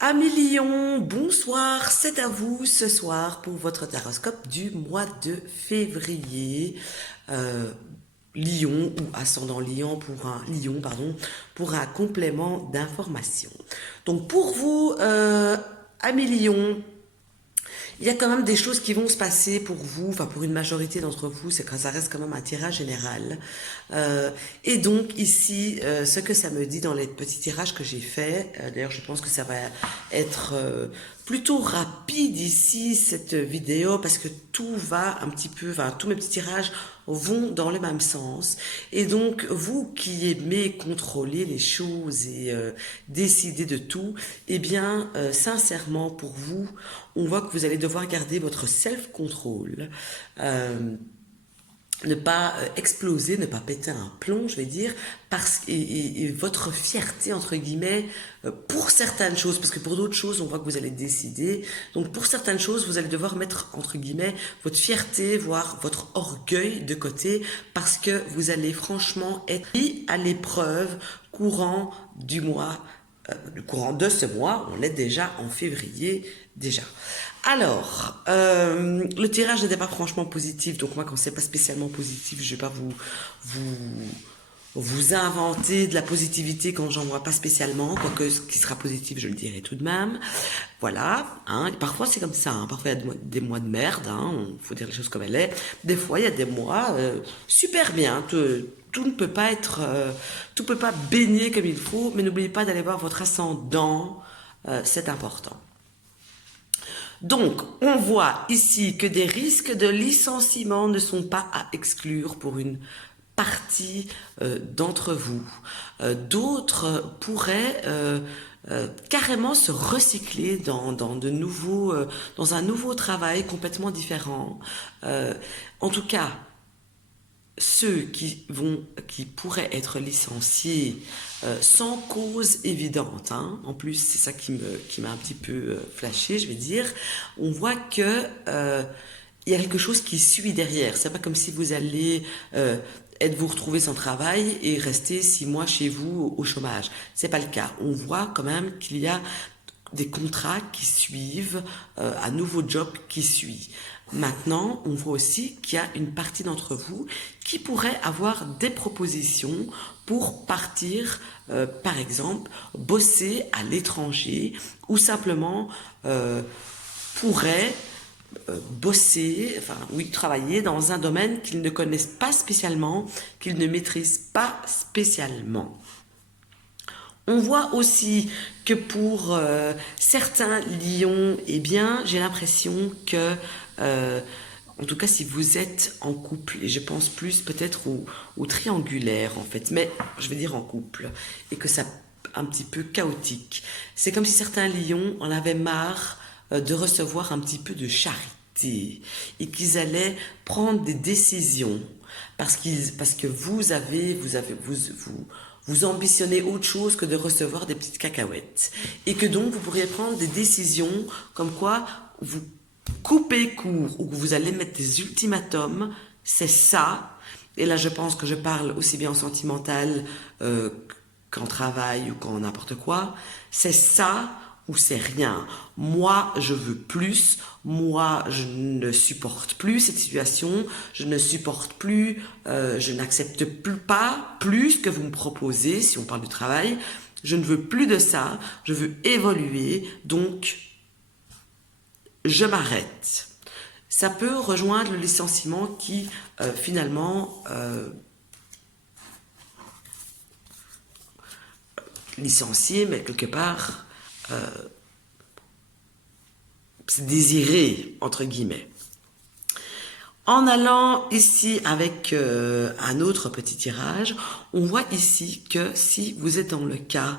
Amis Lion, bonsoir, c'est à vous ce soir pour votre taroscope du mois de février. Lion ou ascendant Lion pour un complément d'information. Donc pour vous, amis Lion, il y a quand même des choses qui vont se passer pour vous, enfin pour une majorité d'entre vous, c'est que ça reste quand même un tirage général. Et donc ici, ce que ça me dit dans les petits tirages que j'ai faits, d'ailleurs je pense que ça va être plutôt rapide ici cette vidéo parce que tout va un petit peu, enfin tous mes petits tirages vont dans le même sens. Et donc vous qui aimez contrôler les choses et décider de tout, eh bien sincèrement pour vous, on voit que vous allez devoir garder votre self-control, ne pas exploser, ne pas péter un plomb, je vais dire, et votre fierté, entre guillemets, pour certaines choses, parce que pour d'autres choses, on voit que vous allez décider. Donc pour certaines choses, vous allez devoir mettre, entre guillemets, votre fierté, voire votre orgueil de côté, parce que vous allez franchement être mis à l'épreuve courant du mois, le courant de ce mois, on est déjà en février déjà. Alors, le tirage n'était pas franchement positif, donc moi quand c'est pas spécialement positif, je vais pas vous inventer de la positivité quand j'en vois pas spécialement, quoique ce qui sera positif, je le dirai tout de même. Voilà, hein, et parfois c'est comme ça, hein, parfois il y a des mois de merde, hein, faut dire les choses comme elles est. Des fois il y a des mois super bien, tout ne peut pas être, tout peut pas baigner comme il faut, mais n'oubliez pas d'aller voir votre ascendant, c'est important. Donc, on voit ici que des risques de licenciement ne sont pas à exclure pour une partie d'entre vous. D'autres pourraient carrément se recycler dans dans un nouveau travail complètement différent. En tout cas, ceux qui pourraient être licenciés sans cause évidente, hein. En plus c'est ça qui m'a un petit peu flashé, je vais dire. On voit que il y a quelque chose qui suit derrière. C'est pas comme si vous allez vous retrouver sans travail et rester 6 mois chez vous au chômage. C'est pas le cas. On voit quand même qu'il y a des contrats qui suivent, un nouveau job qui suit. Maintenant, on voit aussi qu'il y a une partie d'entre vous qui pourrait avoir des propositions pour partir, par exemple, bosser à l'étranger ou simplement pourrait bosser, enfin oui, travailler dans un domaine qu'ils ne connaissent pas spécialement, qu'ils ne maîtrisent pas spécialement. On voit aussi que pour certains lions, eh bien, j'ai l'impression que, en tout cas, si vous êtes en couple, et je pense plus peut-être au triangulaire en fait, mais je vais dire en couple, et que ça un petit peu chaotique. C'est comme si certains lions en avaient marre de recevoir un petit peu de charité et qu'ils allaient prendre des décisions parce que vous ambitionnez autre chose que de recevoir des petites cacahuètes. Et que donc, vous pourriez prendre des décisions comme quoi vous coupez court ou que vous allez mettre des ultimatums. C'est ça. Et là, je pense que je parle aussi bien en sentimental qu'en travail ou qu'en n'importe quoi. C'est ça ou c'est rien. Moi, je veux plus. Moi, je ne supporte plus cette situation. Je ne supporte plus, je n'accepte pas plus que vous me proposez, si on parle du travail. Je ne veux plus de ça. Je veux évoluer. Donc, je m'arrête. Ça peut rejoindre le licenciement qui, finalement, licencié, mais quelque part, c'est désiré, entre guillemets. En allant ici avec un autre petit tirage, on voit ici que si vous êtes dans le cas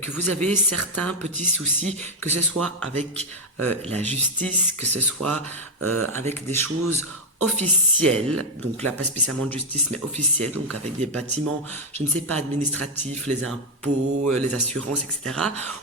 que vous avez certains petits soucis, que ce soit avec la justice, que ce soit avec des choses officielles, donc là pas spécialement de justice mais officielles, donc avec des bâtiments, je ne sais pas, administratifs, les impôts, les assurances, etc.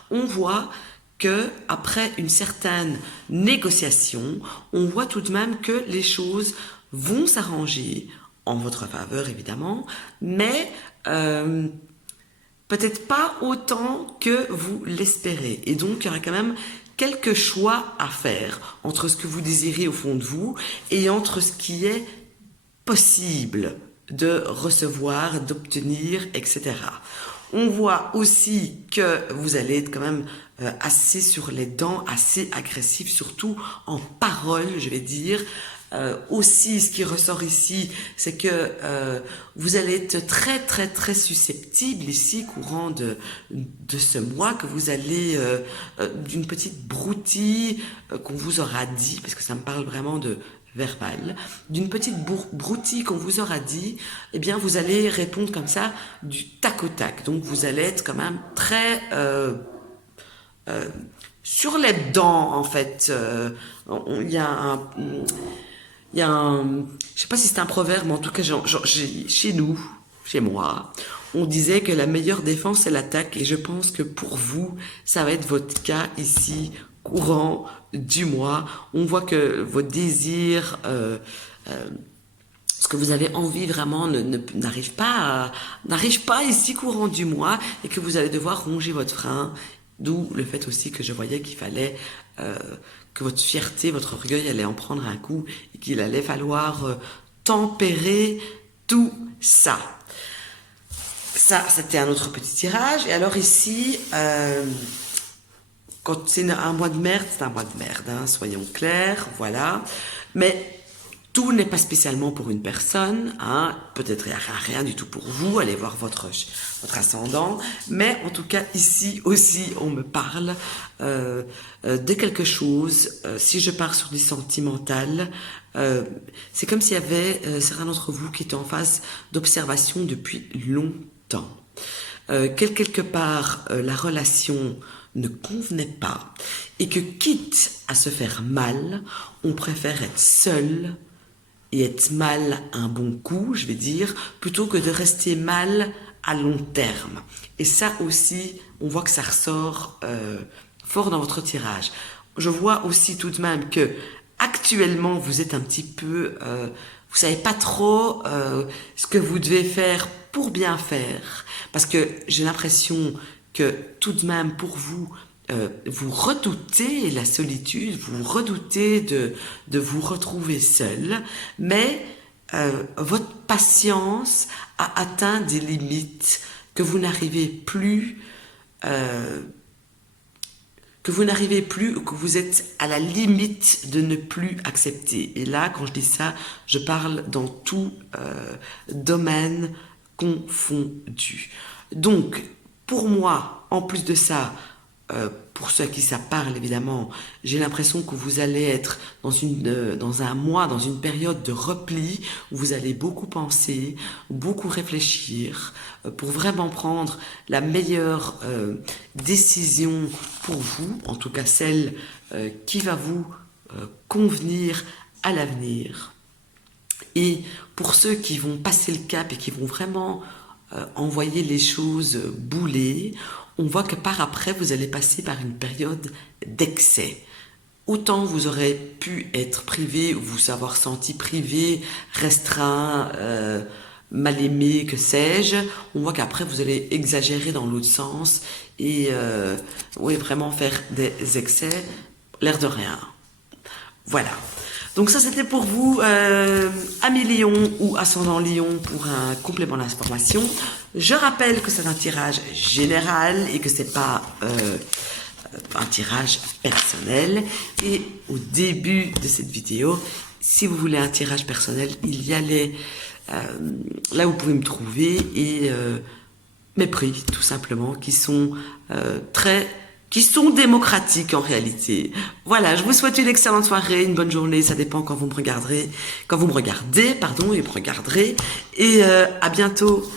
On voit que après une certaine négociation, on voit tout de même que les choses vont s'arranger en votre faveur évidemment, mais peut-être pas autant que vous l'espérez. Et donc, il y aura quand même quelques choix à faire entre ce que vous désirez au fond de vous et entre ce qui est possible de recevoir, d'obtenir, etc. On voit aussi que vous allez être quand même assez sur les dents, assez agressif, surtout en parole, je vais dire. Aussi, ce qui ressort ici, c'est que vous allez être très très très susceptible ici, courant de ce mois, que vous allez d'une petite broutille qu'on vous aura dit, parce que ça me parle vraiment de verbal, d'une petite broutille qu'on vous aura dit, eh bien vous allez répondre comme ça du tac au tac. Donc vous allez être quand même très sur les dents en fait. Il y a un, je sais pas si c'est un proverbe, mais en tout cas, chez nous, chez moi, on disait que la meilleure défense c'est l'attaque, et je pense que pour vous, ça va être votre cas ici, courant du mois. On voit que vos désirs, ce que vous avez envie vraiment n'arrive pas ici courant du mois, et que vous allez devoir ronger votre frein. D'où le fait aussi que je voyais qu'il fallait que votre fierté, votre orgueil allait en prendre un coup et qu'il allait falloir tempérer tout ça. Ça, c'était un autre petit tirage. Et alors ici, quand c'est un mois de merde, c'est un mois de merde, hein, soyons clairs, voilà. Mais tout n'est pas spécialement pour une personne, hein. Peut-être il n'y a rien du tout pour vous, allez voir votre ascendant, mais en tout cas ici aussi on me parle de quelque chose. Si je pars sur du sentimental, c'est comme s'il y avait certains d'entre vous qui étaient en phase d'observation depuis longtemps. Quelque part la relation ne convenait pas et que quitte à se faire mal, on préfère être seul et être mal un bon coup, je vais dire, plutôt que de rester mal à long terme. Et ça aussi, on voit que ça ressort fort dans votre tirage. Je vois aussi tout de même que actuellement, vous êtes un petit peu... vous savez pas trop ce que vous devez faire pour bien faire. Parce que j'ai l'impression que tout de même, pour vous... vous redoutez la solitude, vous redoutez de vous retrouver seul, mais votre patience a atteint des limites que vous n'arrivez plus, que vous êtes à la limite de ne plus accepter. Et là, quand je dis ça, je parle dans tout domaine confondu. Donc, pour moi, en plus de ça, pour ceux à qui ça parle évidemment, j'ai l'impression que vous allez être dans un mois, dans une période de repli où vous allez beaucoup penser, beaucoup réfléchir pour vraiment prendre la meilleure décision pour vous, en tout cas celle qui va vous convenir à l'avenir. Et pour ceux qui vont passer le cap et qui vont vraiment envoyer les choses bouler, on voit que par après, vous allez passer par une période d'excès. Autant vous aurez pu être privé, ou vous avoir senti privé, restreint, mal aimé, que sais-je, on voit qu'après, vous allez exagérer dans l'autre sens et oui, vraiment faire des excès, l'air de rien. Voilà. Donc ça, c'était pour vous, ami Lion ou ascendant Lion, pour un complément d'information. Je rappelle que c'est un tirage général et que c'est pas un tirage personnel. Et au début de cette vidéo, si vous voulez un tirage personnel, il y a là où vous pouvez me trouver et mes prix, tout simplement, qui sont démocratiques en réalité. Voilà, je vous souhaite une excellente soirée, une bonne journée, ça dépend quand vous me regardez, et me regarderez. Et à bientôt.